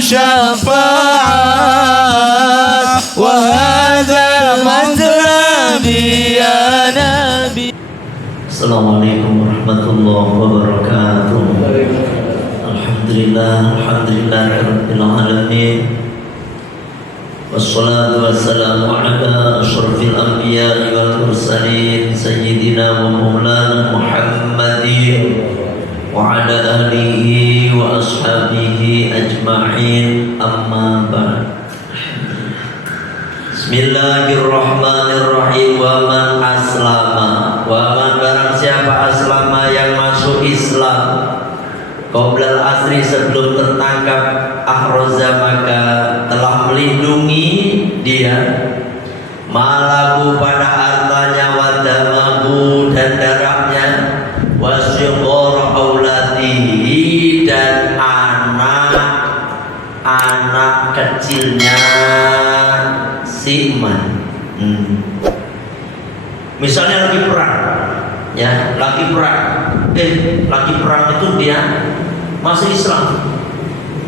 شفاعة وهذا مطلبي يا نبي. Assalamualaikum warahmatullahi wabarakatuh. Alhamdulillah rabbil alamin. Wassalatu wassalamu ala asyrafil anbiya'i wal mursalin sayyidina wa maulana Muhammadin wa ala alihi wa ashabihi ajma'in, amma ba'd. Bismillahirrahmanirrahim. Wa man aslama, wa man barang siapa aslama yang masuk Islam qoblal asri sebelum tertangkap, ahroza maka telah melindungi dia malaku pada hartanya, wadamahu dan darahnya, wasyukur aulatihi dan anak kecilnya si iman. Misalnya lagi perang, ya lagi perang itu dia masih Islam,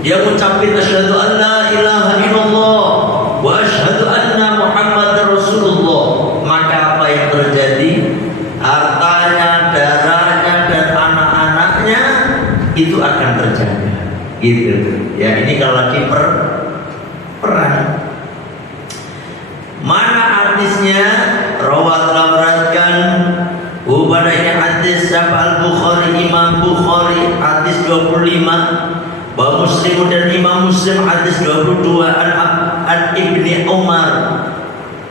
dia mengucapkan asyhadu an la ilaha illallah wa asyhadu anna muhammadar rasulullah, maka apa yang terjadi? Hartanya, darahnya dan anak-anaknya itu akan terjaga, gitu ya. Ini kalau lagi perang. Mana hadisnya? Rawat lamratkan pada ini hadis siapa? Al-Bukhari, Imam Bukhari hadis 25, bahwa Muslim dan Imam Muslim hadis 22, an Ibni Umar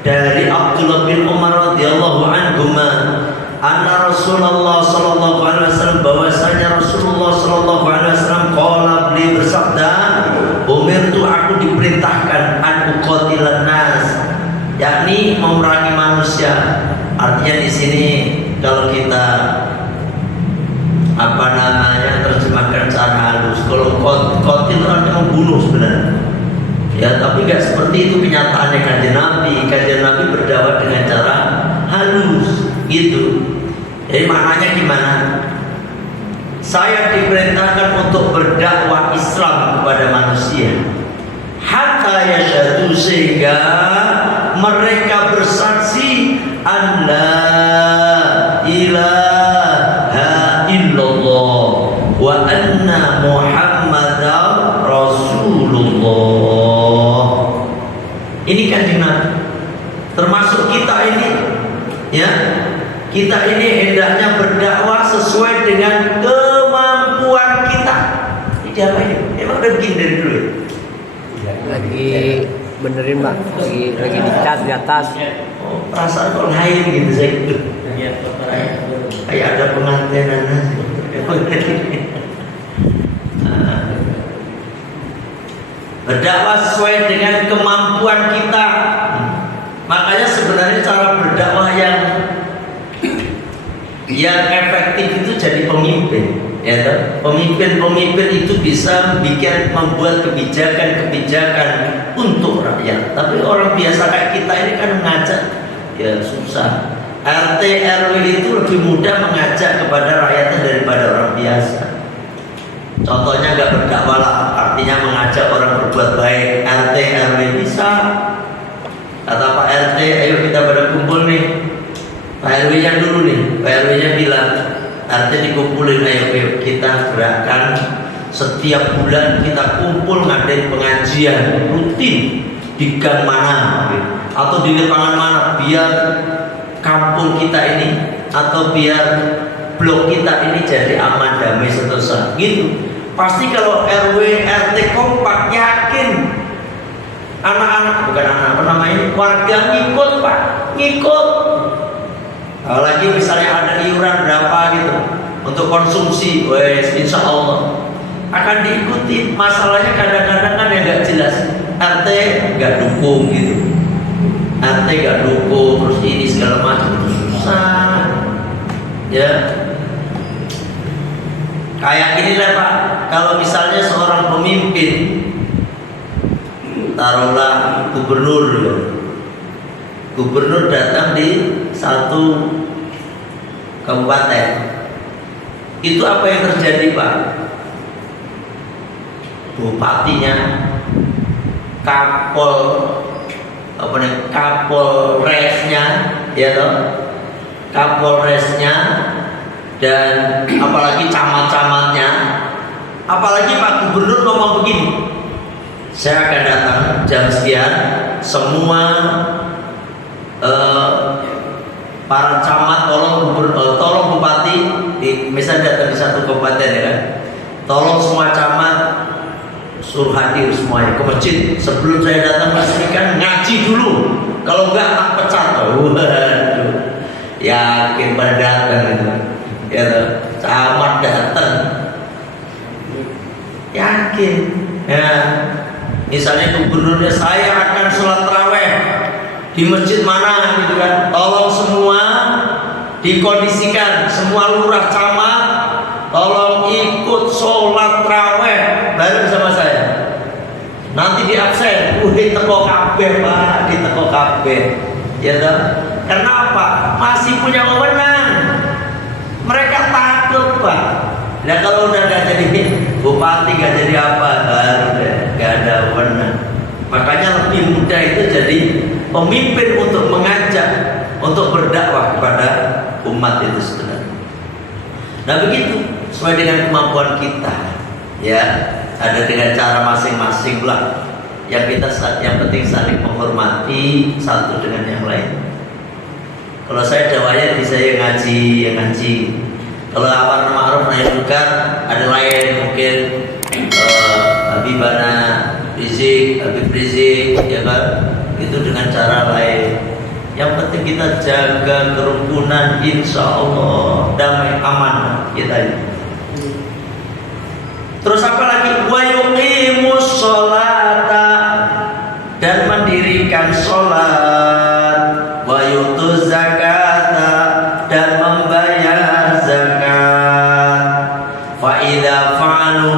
dari Abdullah bin Umar radhiyallahu anhuma, anna Rasulullah sallallahu alaihi wasallam, bahwasanya Rasulullah sallallahu alaihi wasallam qala, beliau bersabda, umirtu, aku diperintahkan, an uqatilan nas, yakni memerangi manusia. Artinya di sini kalau kita terjemahkan secara halus, kalau qatil itu artinya membunuh sebenarnya. Ya, tapi nggak seperti itu kenyataannya. Kanjeng Nabi berdakwah dengan cara halus, gitu. Jadi maknanya gimana? Saya diperintahkan untuk berdakwah Islam kepada manusia, hatta yasyhadu, sehingga mereka bersaksi an la ilaha illallah wa anna muhammadar rasulullah. Ini kan termasuk kita ini, ya. Kita ini hendaknya berdakwah sesuai dengan kemampuan kita. Ini apa ini? Emang udah begini dari dulu ya? Lagi benerin Pak, lagi dicat di atas. Oh, perasaan kok lain gitu saya gitu. Kayak ada pengantinan aja. Berdakwah sesuai dengan kemampuan kita. Makanya sebenarnya cara berdakwah yang efektif itu jadi pemimpin. Ya, pemimpin itu bisa membuat kebijakan untuk rakyat. Tapi orang biasa kayak kita ini kan mengajak, ya susah. RT RW itu lebih mudah mengajak kepada rakyatnya daripada orang biasa. Contohnya nggak berdakwah lah, artinya mengajak orang berbuat baik. RT RW bisa. Kata Pak RT, ayo kita pada kumpul nih. Pak RW-nya dulu nih. Pak RW-nya bilang, RT dikumpulin, ayo kita gerakan setiap bulan kita kumpul ngadain pengajian rutin di gang mana atau di lapangan mana, biar kampung kita ini atau biar blok kita ini jadi aman, damai, sentosa, gitu. Pasti kalau RW RT kompak, yakin warga ngikut Pak, ngikut. Apalagi misalnya ada iuran berapa gitu untuk konsumsi, insya Allah akan diikuti. Masalahnya kadang-kadang kan yang nggak jelas, RT nggak dukung gitu, RT nggak dukung, terus ini segala macam, itu susah ya. Kayak gini lah Pak, kalau misalnya seorang pemimpin, taruhlah gubernur datang di satu kabupaten, itu apa yang terjadi Pak? Bupatinya kapol apa nih, kapolresnya, ya toh, kapolresnya, dan apalagi camat-camatnya, apalagi Pak Gubernur ngomong begini, saya akan datang jam sekian, semua para camat, tolong bupati, misalnya datang di satu kabupaten ya kan, tolong semua camat suruh hadir semuanya ke masjid sebelum saya datang pastikan ngaji dulu, kalau enggak tak pecat. Waduh, yakin pada datang itu, ya camat datang, yakin. Ya, misalnya gubernurnya, saya akan sholat taraweh di masjid mana gitu kan, tolong semua dikondisikan, semua lurah camat tolong ikut sholat taraweh bareng sama saya, nanti di absen, teko kabeh Pak, di teko kabeh, ya toh. Karena apa? Masih punya wewenang, mereka takut Pak. Nah kalau udah gak jadi bupati, gak jadi apa, baru deh gak ada wewenang. Makanya lebih mudah itu jadi pemimpin untuk mengajak, untuk berdakwah kepada umat itu sebenarnya. Nah begitu, sesuai dengan kemampuan kita, ya, ada dengan cara masing-masing lah. Yang penting saling menghormati satu dengan yang lain. Kalau saya dawanya bisa yang ngaji. Kalau amar ma'ruf nahi munkar ada lain, mungkin Habibana Habib Rizik, ya kan, itu dengan cara lain. Yang penting kita jaga kerukunan, insya Allah damai aman kita ini. Terus apa lagi? Wa yuqimus sholata, dan mendirikan sholat, wa yutuz zakata, dan membayar zakat. Fa idza fa'alu,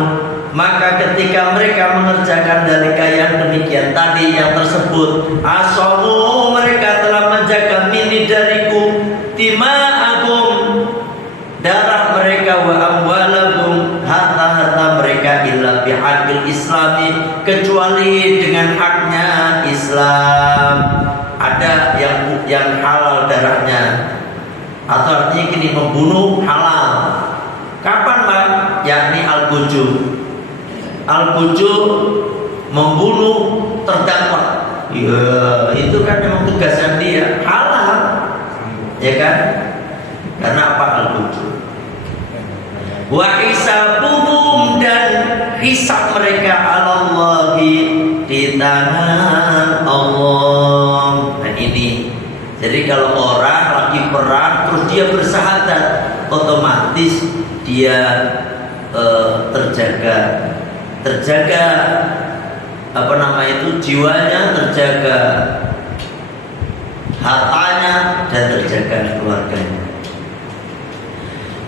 maka ketika mereka mengerjakan dalika yang demikian tadi yang tersebut, asamu, mereka telah menjaga mini dariku, dima'akum, darah mereka, wa amwalakum, harta-harta mereka, illa bihaqil islami, kecuali dengan haknya Islam. Ada yang halal darahnya, atau artinya gini, membunuh halal. Kapan Pak? Yakni al-buju, membunuh terdakwa. Ya, itu kan memang tugasnya dia, halal, ya kan? Karena apa? Al-buju. Wa hisabuhum, dan hisab mereka alallahi, di tangan Allah. Nah ini, jadi kalau orang lagi perang terus dia bersahadat, otomatis dia terjaga apa nama itu, jiwanya terjaga, hartanya, dan terjaga keluarganya.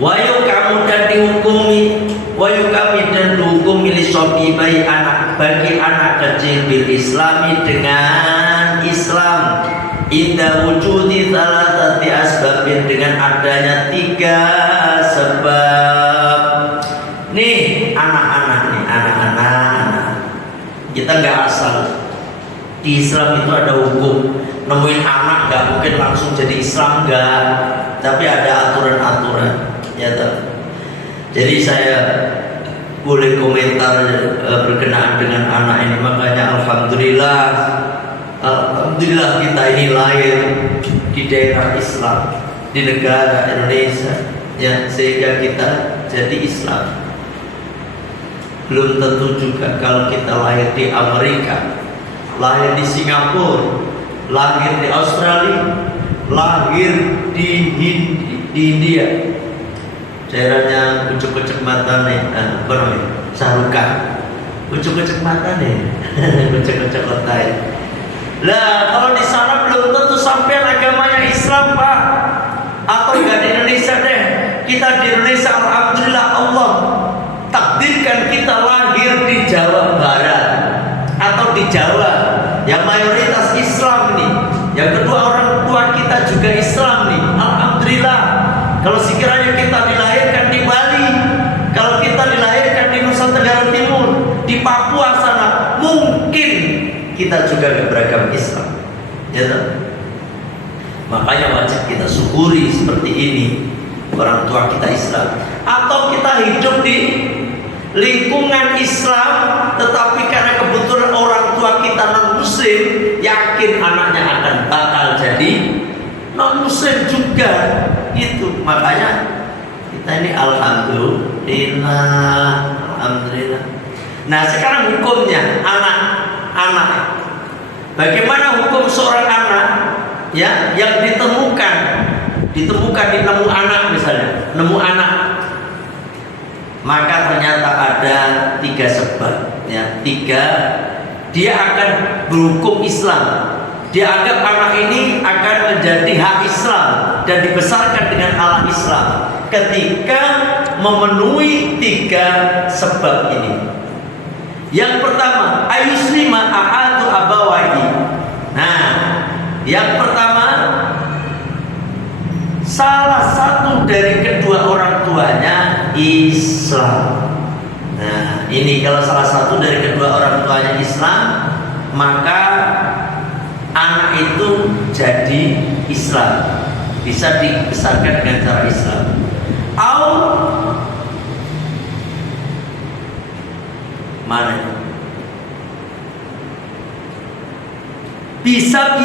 Wayu kamu dan dihukumi, wayu kami dan dihukumi lisobi, bagi anak kecil, bil islami, dengan Islam, inda wujudi salatati asbabin, dengan adanya 3 sebab. Nih anak-anak, kita nggak asal di Islam itu ada hukum. Nemuin anak nggak mungkin langsung jadi Islam, nggak, tapi ada aturan-aturan, ya toh. Jadi saya boleh komentar berkenaan dengan anak ini. Makanya alhamdulillah kita ini lahir di daerah Islam, di negara Indonesia, ya, sehingga kita jadi Islam. Belum tentu juga kalau kita lahir di Amerika, lahir di Singapura, lahir di Australia, lahir di India, daerahnya kucuk-kucuk mata nih, Sarukan, kucuk-kucuk mata nih, kucuk-kucuk kota. Lah kalau di sana belum tentu sampai agamanya Islam Pak, atau enggak di Indonesia deh. Kita di Indonesia alhamdulillah Allah takdirkan kita lahir di Jawa Barat atau di Jawa yang mayoritas Islam nih. Yang kedua, orang tua kita juga Islam nih, alhamdulillah. Kalau sekiranya kita dilahirkan di Bali, kalau kita dilahirkan di Nusa Tenggara Timur, di Papua sana, mungkin juga nggak beragama Islam, ya toh? Makanya wajib kita syukuri seperti ini, orang tua kita Islam, atau kita hidup di lingkungan Islam, tetapi karena kebetulan orang tua kita non Muslim, yakin anaknya akan bakal jadi non Muslim juga, gitu. Makanya kita ini alhamdulillah. Nah, sekarang hukumnya anak. Bagaimana hukum seorang anak ya yang ditemukan nemu anak misalnya, nemu anak. Maka ternyata ada 3 sebab ya. 3, dia akan berhukum Islam. Dia anggap anak ini akan menjadi hak Islam dan dibesarkan dengan ala Islam ketika memenuhi 3 sebab ini. Yang pertama, ayuslima ahadu abawahi. Nah, yang pertama, salah satu dari kedua orang tuanya Islam. Nah, ini kalau salah satu dari kedua orang tuanya Islam, maka anak itu jadi Islam, bisa dibesarkan dengan cara Islam. Mana? Bisa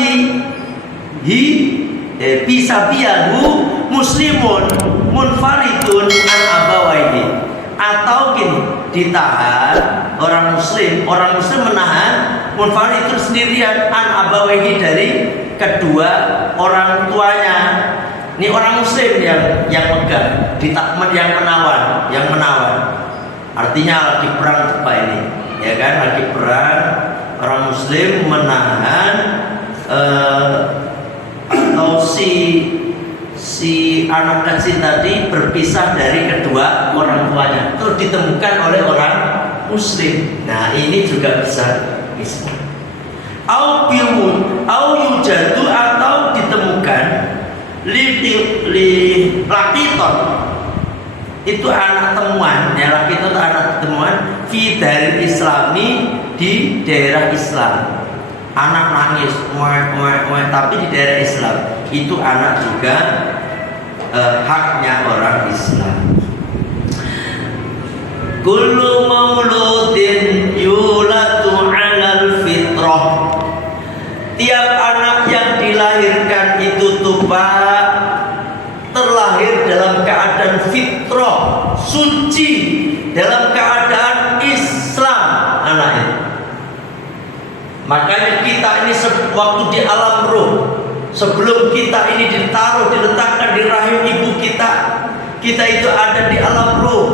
biyahu muslimun munfaridun an abawaihi, atau gini, ditahan orang muslim menahan munfaridun sendirian an abawaihi dari kedua orang tuanya. Ini orang muslim yang megang, yang menawan. Artinya lagi perang apa ini? Ya kan, lagi perang, orang muslim menahan atau si anak kecil tadi berpisah dari kedua orang tuanya, terus ditemukan oleh orang muslim. Nah, ini juga bisa Islam. Au yujadu, atau ditemukan li lakiton, itu anak temuan ya, lakiton itu anak temuan fi dari Islami, di daerah Islam. Anak nangis tapi di daerah Islam, itu anak juga haknya orang Islam. Kullu mauludin yulatu 'alal fitrah. Tiap anak yang dilahirkan itu Pak terlahir dalam keadaan fitrah, suci, dalam keadaan Islam anaknya. Makanya kita ini waktu di alam roh, sebelum kita ini diletakkan di rahim ibu kita itu ada di alam roh.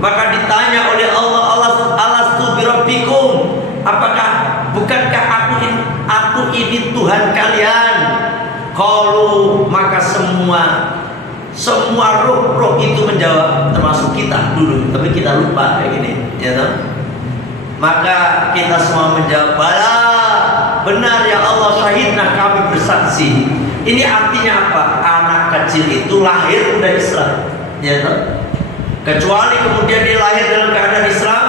Maka ditanya oleh Allah, alastu birabbikum, bukankah aku ini Tuhan kalian? Qalu, maka semua roh itu menjawab, termasuk kita dulu, tapi kita lupa kayak gini, ya toh? Maka kita semua menjawab, bala, benar ya Allah, syahidna, kami bersaksi. Ini artinya apa? Anak kecil itu lahir udah Islam, ya toh? Kecuali kemudian dia lahir dalam keadaan Islam,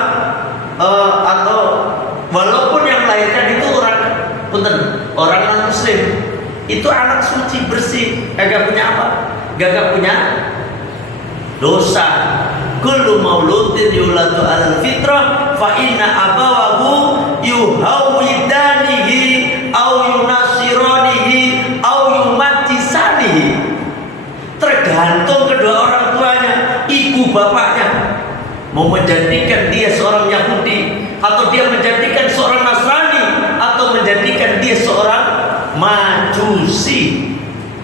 atau walaupun yang melahirkan itu orang non Muslim, itu anak suci bersih, kagak punya apa? Gak punya dosa. Kullu mauludin yuladu alal fitrah fa inna abawahu yuhawidanihi au yunasiranihi au yumajisanihi. Tergantung kedua orang tuanya, ibu bapaknya mau menjadikan dia seorang Yahudi, atau dia menjadikan seorang Nasrani, atau menjadikan dia seorang Majusi.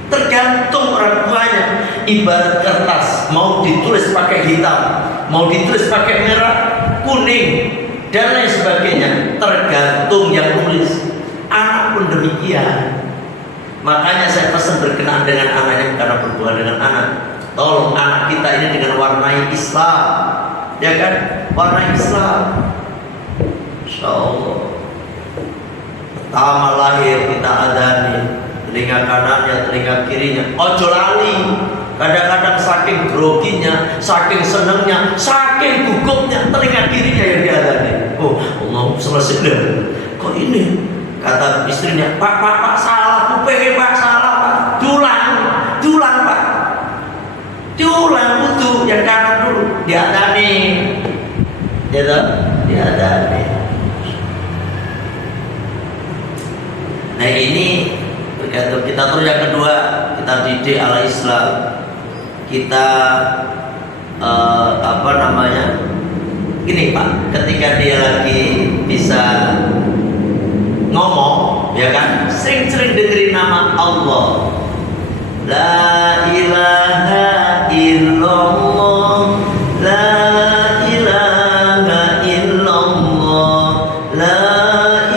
Tergantung orang tuanya. Ibarat kertas, mau ditulis pakai hitam, mau ditulis pakai merah, kuning, dan lain sebagainya, tergantung yang nulis. Anak pun demikian. Makanya saya pesan berkenaan dengan anaknya, karena berhubungan dengan anak, tolong anak kita ini dengan warnai Islam, ya kan? Warna Islam, Insya Allah. Pertama lahir kita adani, telinga kanannya, telinga kirinya. Ojo lali. Kadang-kadang saking groginya, saking senengnya, saking gugupnya, telinga kirinya yang diadani. Oh, Allah selesai. Kok ini? Kata istrinya, Pak, salah, kuping Pak, salah Pak. Diulang Pak. Diulang butuh yang kanan dulu. Diadani. Ya toh? Diadani. Nah ini bergantung kita terus. Yang kedua, kita didik ala Islam. Kita gini Pak, ketika dia lagi bisa ngomong, ya kan, sering-sering dengerin nama Allah. La ilaha illallah, la ilaha illallah, la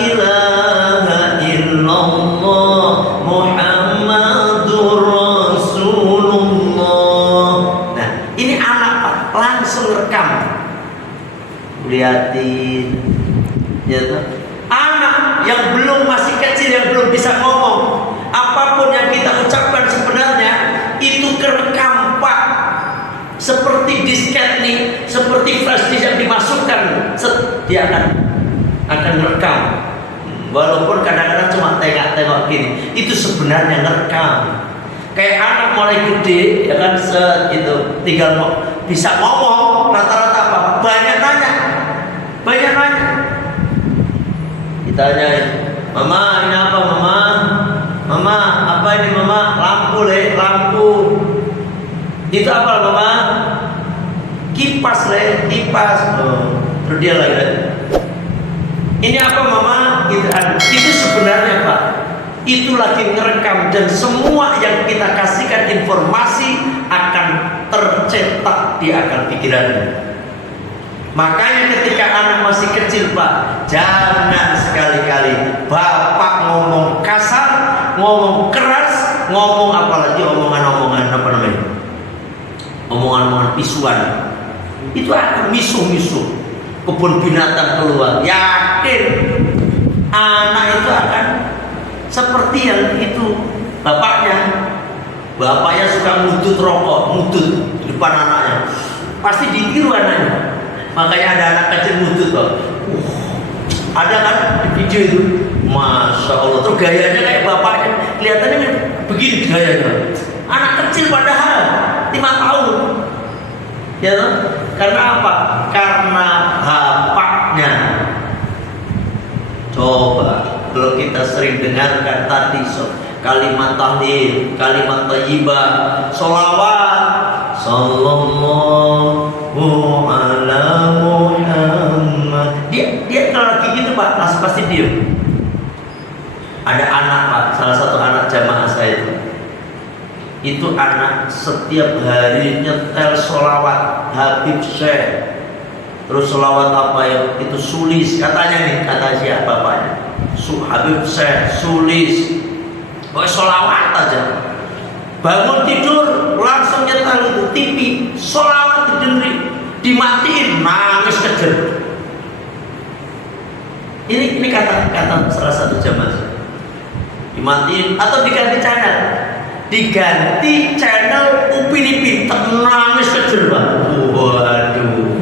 ilaha illallah, Muhammadur Rasulullah. Nah, ini anak Pak, langsung rekam. Lihatin, ya toh? Anak yang belum masih kecil, yang belum bisa ngomong, apapun yang kita ucapkan sebenarnya itu kerekam Pak. Seperti disket nih, seperti flash disk yang dimasukkan, dia akan merekam. Walaupun kadang-kadang cuma tengok-tengok gini, itu sebenarnya ngerekam. Kayak anak mulai gede, ya kan, itu tinggal bisa ngomong, rata-rata apa? Banyak nanya. Ditanyain, Mama ini apa Mama? Mama apa ini Mama? Lampu. Itu apa Mama? Kipas. Oh. Terus dia lagi. Ini apa Mama? Itu sebenarnya Pak, itu lagi ngerekam, dan semua yang kita kasihkan informasi akan tercetak di akal pikirannya. Makanya ketika anak masih kecil Pak, jangan sekali-kali bapak ngomong kasar, ngomong keras, ngomong apalagi omongan pisuan. Itu akan misuh-misuh. Kebun binatang keluar. Yakin anak itu akan seperti yang itu bapaknya. Bapaknya suka ngudut rokok, di depan anaknya. Pasti ditiru anaknya. Makanya ada anak kecil ngudut Pak. Ada kan di video itu, Masya Allah. Terus gayanya kayak bapaknya, kelihatannya begini gayanya. Anak kecil padahal 5 tahun. Ya toh? Karena apa? Karena bapaknya. Coba kalau kita sering dengarkan tadi kalimat tahlil, kalimat thayyibah, sholawat, sallallahu ala Muhammad. Dia kalau lagi gitu Pak, pasti diem. Ada anak Pak, salah satu anak jamaah saya itu anak setiap hari nyetel sholawat Habib Syekh. Terus sholawat apa ya? Itu sulis katanya nih, kata siapa bapaknya? Habib Syekh sulis. Pokoknya sholawat aja. Bangun tidur langsung nyetel itu TV, sholawat didengerin, dimatiin, nangis kejer. Ini kata salah satu jamaah. Dimatiin atau diganti channel Upin Ipin, nangis kejer Pak. Waduh.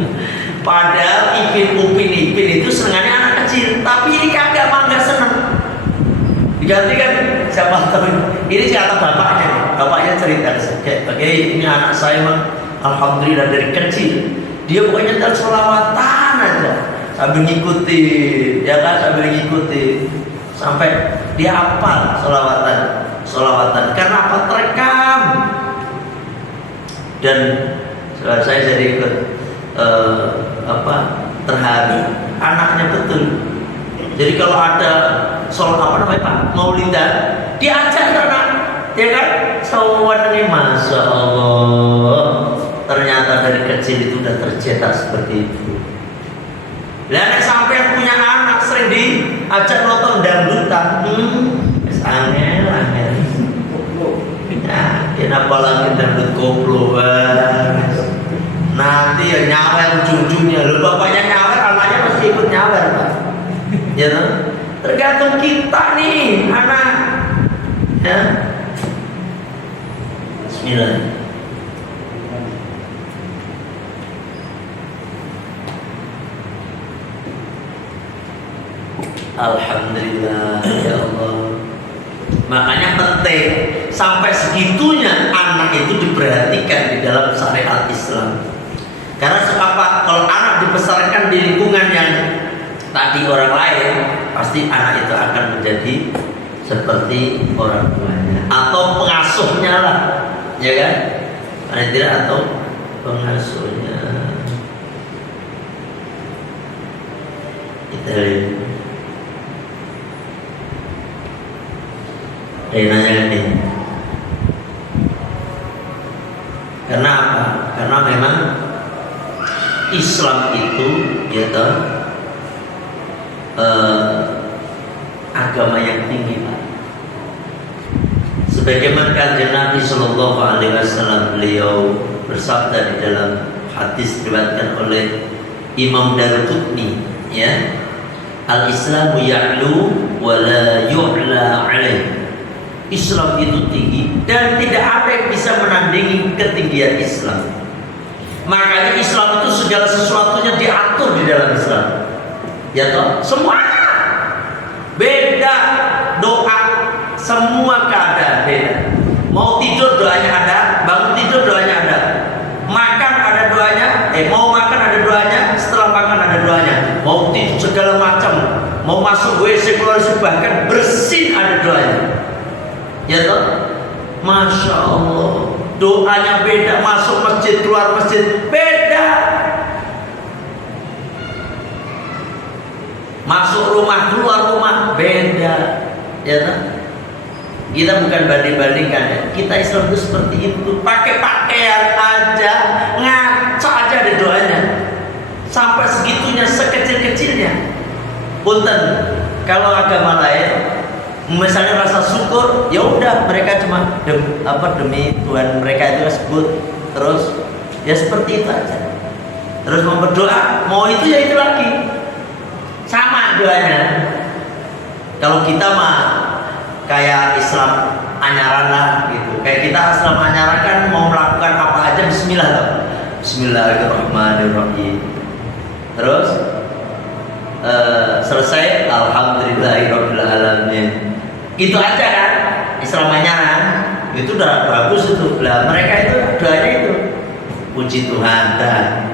Padahal Upin Ipin itu senengannya anak kecil, tapi ini kagak seneng. Digantikan siapa tahu. Ini kata bapaknya cerita, kayak ini anak saya alhamdulillah dari kecil dia pokoknya nyetel sholawatan aja sambil ngikuti, ya kan, sampai dia hafal sholawatan. Karena apa? Terekam. Dan saya jadi ikut terharu, anaknya betul. Jadi kalau ada sholat Pak, maulidan, diajak anak, ya kan? Sawan ini, Masya Allah. Ternyata dari kecil itu udah tercetak seperti itu. Lah sampai punya anak sering diajak nonton dangdutan, angel. Nah, kenapa lagi dangdut koplo nanti ya nyawer ujung-ujungnya. Lu bapaknya nyawer, anaknya masih ikut nyawer Pak. Ya toh? Tergantung kita nih anak. Ya. Bismillah. Alhamdulillah. sampai segitunya anak itu diperhatikan di dalam syariat Islam. Karena apa? Kalau anak dibesarkan di lingkungan yang tadi orang lain, pasti anak itu akan menjadi seperti orang tuanya atau pengasuhnya lah, ya kan? Ada tidak atau pengasuhnya. Kita lihat. Nanya nih. Karena apa? Karena memang Islam itu ya toh, agama yang tinggi, Pak. Sebagaimana kanjeng Nabi Shallallahu Alaihi Wasallam beliau bersabda di dalam hadis diriwayatkan oleh Imam Daruqutni, ya, al-Islamu ya'lu wa la yu'la alaih. Islam itu tinggi dan tidak ada yang bisa menandingi ketinggian Islam. Makanya Islam itu segala sesuatunya diatur di dalam Islam. Ya toh, semuanya beda, doa, semua keadaan beda. Mau tidur doanya ada, bangun tidur doanya ada, makan ada doanya, mau makan ada doanya, setelah makan ada doanya, mau tidur segala macam, mau masuk WC keluar WC bahkan bersin ada doanya. Ya toh, masya Allah, doanya beda, masuk masjid keluar masjid beda, masuk rumah keluar rumah beda, ya toh. Kita bukan banding-bandingkan ya. Kita Islam itu seperti itu, pakai pakaian aja, ngaca aja ada doanya, sampai segitunya, sekecil-kecilnya. Punten, kalau agama lain misalnya rasa syukur, ya udah mereka cuma demi Tuhan mereka itu sebut terus, ya seperti itu aja. Terus mau berdoa, mau itu ya itu lagi, sama doanya. Kalau kita mah kayak Islam anyaran lah gitu, kayak kita Islam anyaran kan mau melakukan apa aja Bismillah toh. Bismillahirrahmanirrahim. Terus selesai Alhamdulillahirabbil alamin. Itu aja kan Islam anyaran, itu udah bagus itu. Lah mereka itu doanya itu puji Tuhan dan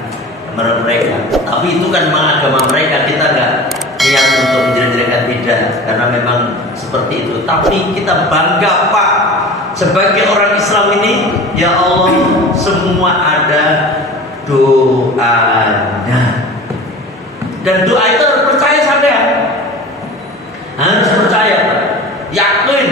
menurut mereka. Tapi itu kan memang agama mereka, kita nggak niat untuk menjelek-jelekan, tidak, karena memang seperti itu. Tapi kita bangga Pak sebagai orang Islam ini, ya Allah, semua ada doanya. Dan doa itu harus percaya sampai, harus percaya, yakin.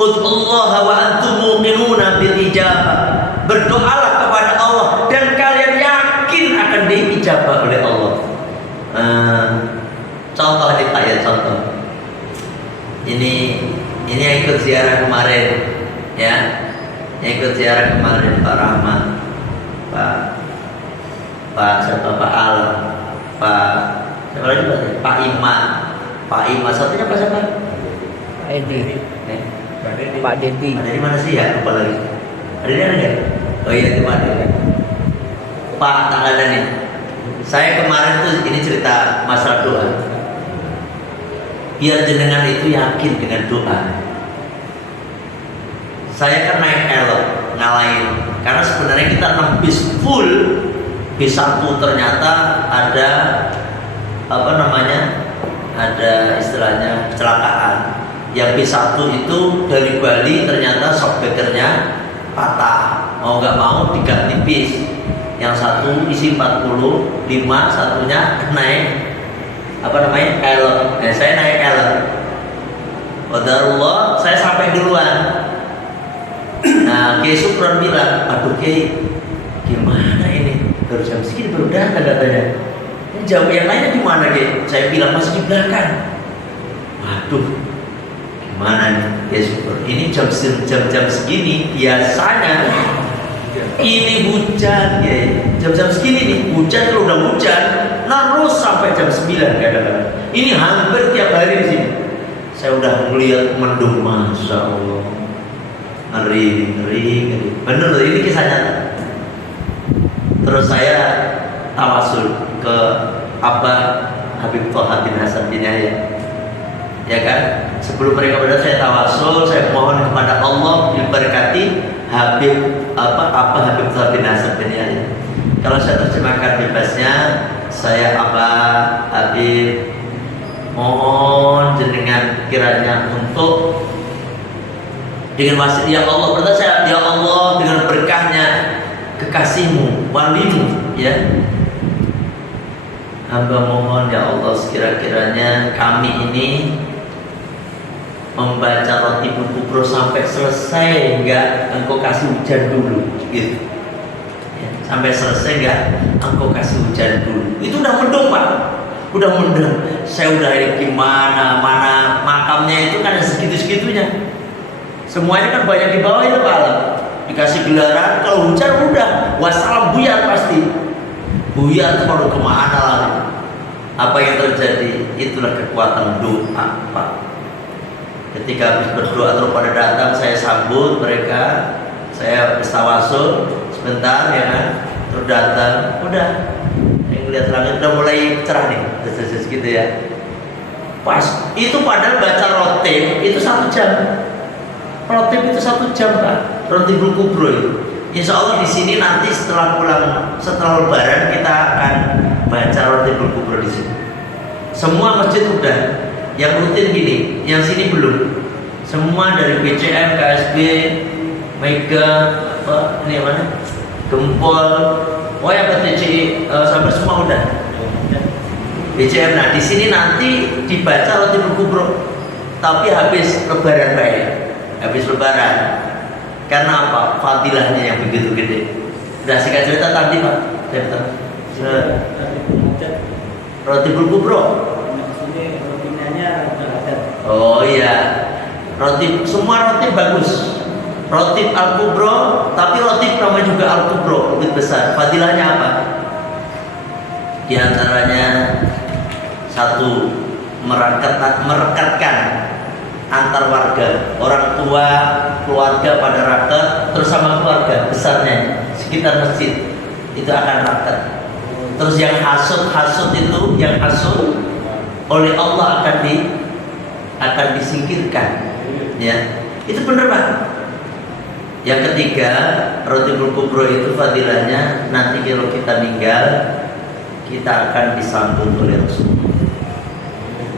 Ud'ullaha wa antum muqinuna bil ijabah. Berdoalah kepada Allah dan kalian yakin akan diijabah oleh Allah. Contoh nih Pak ya, contoh. Ini yang ikut ziarah kemarin, ya, yang ikut ziarah kemarin Pak Rahmat, Pak siapa, Pak Al, Pak siapa lagi Pak Iman, satunya Pak siapa? Pak Edi. Pak Dedi. Ada di mana sih ya? Lupa lagi. Ada di mana ya? Oh iya itu Pak Dedi. Pak tanggalnya nih. Saya kemarin tuh ini cerita masalah doa. Biar jenengan itu yakin dengan doa. Saya kan naik elok ngalahin, karena sebenarnya kita 6 bis full, bis 1 ternyata ada apa namanya, ada istilahnya kecelakaan. Yang bis 1 itu dari Bali ternyata shockbreakernya patah, mau nggak mau diganti bis. Yang satu isi 45, satunya naik apa namanya elok. Saya naik elok. Qadarullah, saya sampai duluan. Nah, Kiai Supron bilang, aduh Kiai, gimana ini? Baru jam segini baru datang katanya. Ini jauh, yang lainnya di mana Kiai? Saya bilang masih di belakang. Waduh, gimana nih Kiai Supron? Ini jam segini biasanya ini hujan ya. Jam-jam segini nih hujan, kalau udah hujan terus sampai jam 9 kadang-kadang. Ini hampir tiap hari di sini. Saya udah melihat mendung, masya Allah, ngeri. Bener, ini kisah nyata. Terus saya tawasul ke Abah Habib Thaha bin Hasan bin Yahya, ya kan? sebelum mereka berdatang saya tawasul, saya mohon kepada Allah diberkati Habib Habib bin Nasr bin Ali. Kalau saya terjemahkan bebasnya, saya Habib mohon jenengan kiranya untuk dengan wasiat ya Allah, berkata saya ya Allah dengan berkahnya kekasihmu, walimu, ya hamba mohon ya Allah sekira-kiranya kami ini membaca Ratibul Kubro sampai selesai, enggak engkau kasih hujan dulu, gitu ya, sampai selesai enggak engkau kasih hujan dulu. Itu udah mendung Pak, udah mendung. Saya udah gimana, mana makamnya itu kan segitu-segitunya. Semuanya kan banyak di bawah itu Pak Alam. Dikasih gelaran, kalau hujan udah wassalam, buyar pasti. Buyar itu kalau kemana lagi. Apa yang terjadi? Itulah kekuatan doa Pak. Ketika habis berdoa terus pada datang, saya sambut mereka, saya tawasul sebentar ya kan. Terus datang, udah yang lihat langit udah mulai cerah nih, gitu ya. Pas itu padahal baca rotib itu 1 jam. Rotib itu 1 jam Pak, Ratibul Kubro itu. Insya Allah di sini nanti setelah Lebaran kita akan baca Ratibul Kubro di sini. Semua masjid udah, yang rutin gini, yang sini belum. Semua dari BCM, KSB, Mega, ini mana? Gempol, yang PTCI sampai semua udah. BCM. Nah di sini nanti dibaca Ratibul Kubro, tapi habis Lebaran Pak ya. Habis Lebaran. Karena apa? Fadilahnya yang begitu gede. Udah singkat cerita tadi Pak. Ratibul Kubro. Oh iya. Semua rotib bagus. Rotib Al-Kubro, tapi rotib namanya juga Al-Kubro, lebih besar. Fadilahnya apa? Di antaranya satu, merekatkan antar warga, orang tua, keluarga pada rakat, terus sama keluarga besarnya sekitar masjid itu akan rakat. Terus yang hasud itu, yang hasud oleh Allah akan disingkirkan, ya itu benar Pak. Yang ketiga, Ratibul Kubro itu fadilahnya nanti kalau kita meninggal kita akan disambut oleh Rasulullah.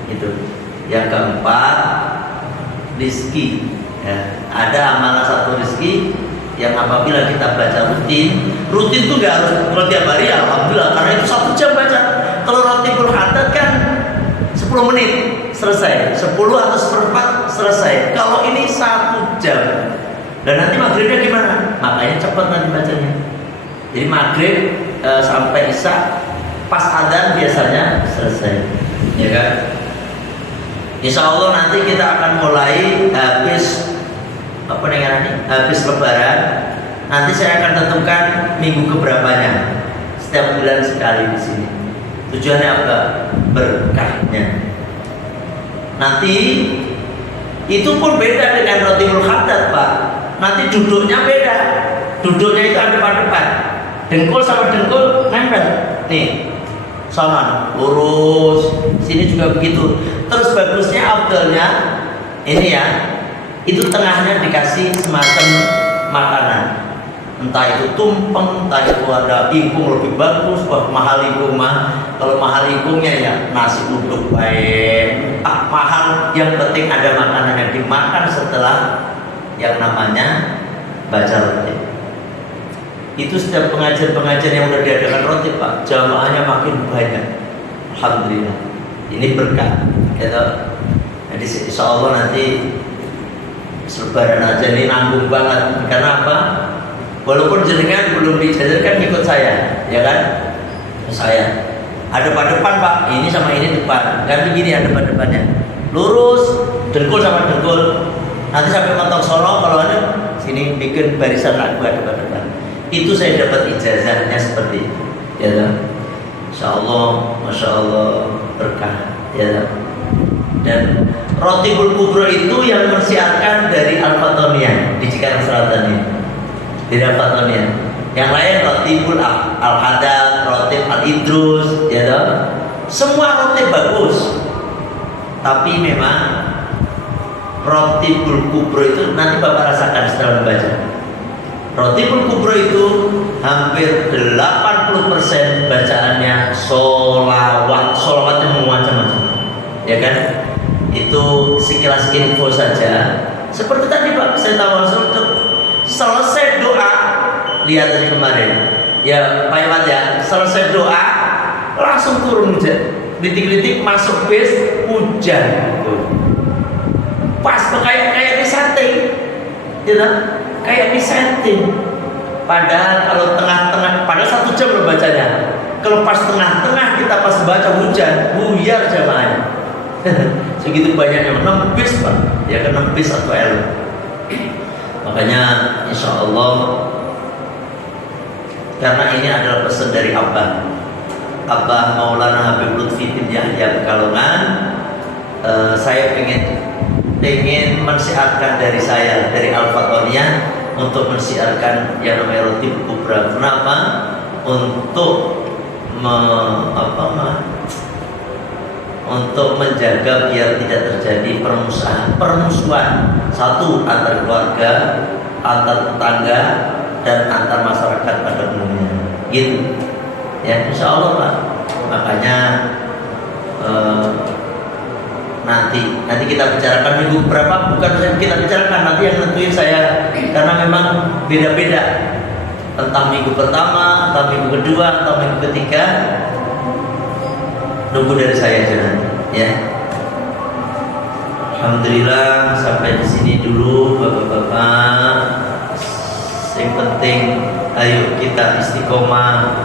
Itu. Yang keempat, rizki ya. Ada amalan satu rizki yang apabila kita baca rutin itu nggak harus kalau tiap hari ya alhamdulillah, karena itu 1 jam baca. Kalau Ratibul Haddad kan 10 menit selesai, 10 atau 1/4 selesai. Kalau ini 1 jam. Dan nanti maghribnya gimana? Makanya cepat nanti bacanya. Jadi maghrib sampai isya pas adzan biasanya selesai, ya kan? Insya Allah nanti kita akan mulai habis habis Lebaran. Nanti saya akan tentukan minggu keberapanya. Setiap bulan sekali di sini. Tujuannya apa? Berkahnya. Nanti itu pun beda dengan Ratibul Haddad Pak. Nanti duduknya beda. Duduknya itu ada depan-depan. Dengkul sama dengkul nempel. Nih. Sama lurus, sini juga begitu. Terus bagusnya afdalnya ini ya, itu tengahnya dikasih semacam makanan, entah itu tumpeng, entah itu ada ingkung lebih bagus. Wah mahal ingkung mah, kalau mahal ingkungnya ya nasi uduk baik. Mahal, yang penting ada makanan yang dimakan setelah yang namanya baca rotib. Itu setiap pengajian-pengajian yang udah diadakan rotib Pak, jamaahnya makin banyak. Alhamdulillah. Ini berkah. Gitu. Jadi insya Allah nanti Lebaran aja ini nanggung banget. Karena apa? Walaupun jenengan belum dijajarkan ikut saya, ya kan? Saya ada depan Pak. Ini sama ini depan. Kan begini ada depannya. Lurus, dengkul sama dengkul. Nanti sampai mentok sono kalau ada sini bikin barisan lagu ada depan. Itu saya dapat ijazahnya seperti itu, ya kan? Insya Allah, masya Allah berkah, ya kan? Dan Ratibul Kubro itu yang mensiarkan dari Al-Fatoniyah di Cikarang Selatan ini, dari Al-Fatoniyah. Yang lain Ratibul Al-Haddad, Ratib Al-Idrus, ya kan? Semua rotib bagus, tapi memang Rotibul Kubro itu nanti Bapak rasakan setelah membaca. Rotibul Kubro itu hampir 80% bacaannya sholawat. Sholawatnya macam-macam, ya kan? Itu sekilas info saja. Seperti tadi Pak, saya tahu langsung untuk selesai doa. Lihat tadi kemarin, ya Pak Iwan ya, selesai doa langsung turun hujan. Detik-detik masuk bis hujan. Pas kayak disetting, gitu, kayak disetting. Padahal kalau tengah-tengah, padahal 1 jam loh bacanya. Kalau pas tengah-tengah kita pas baca hujan, buyar jamaahnya. Segitu banyaknya 6 bis Pak, ya kan 6 bis atau L. Makanya insya Allah, karena ini adalah pesan dari Abah Maulana Habib Lutfi bin Yahya Pekalongan, saya pengen mensiarkan dari saya, dari Al-Fatoniyah, untuk mensiarkan yang namanya Rotib Kubra. Kenapa? Untuk untuk menjaga biar tidak terjadi permusuhan, satu antar keluarga, antar tetangga, dan antar masyarakat pada umumnya, gitu ya, insya Allah Pak. Makanya nanti kita bicarakan minggu berapa, bukan kita bicarakan, nanti yang nentuin saya, karena memang beda-beda, entah minggu pertama, entah minggu kedua, atau minggu ketiga. Nunggu dari saya aja nanti, ya. Alhamdulillah sampai di sini dulu Bapak-bapak. Yang penting ayo kita istiqomah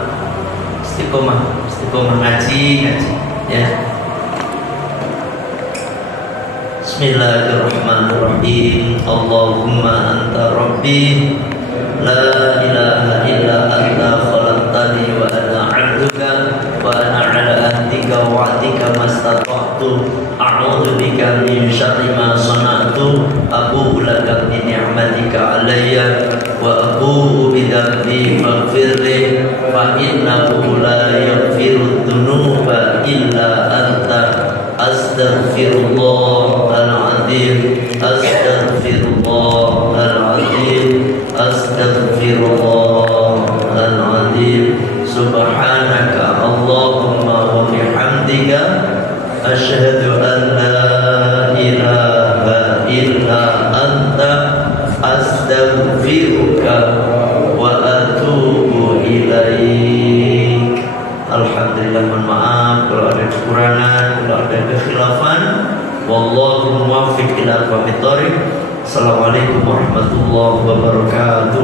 ngaji, ya. Bismillahirrahmanirrahim. Allahumma anta rabbi la ilaha illa anta khalaqtani wa ana 'abduka wa ana 'ala ahdika wa wa'dika mastata'tu a'udzu bika min syarri ma sana'tu abu'u laka bi ni'matika 'alayya wa abu'u bi dhanbi faghfirli fa innahu la yaghfiru dzunuba illa anta. Astaghfirullahaladzim, astaghfirullahaladzim, astaghfirullahaladzim. Subhanaka Allahumma wa bihamdika, asyhadu an la ilaha illa anta, astaghfiruka wa atubu ilaik. Alhamdulillah, mohon maaf kalau ada kekurangan, kalau ada kekhilafan. Wallahu muwaffiq ila aqwamit thoriq. Assalamualaikum warahmatullahi wabarakatuh.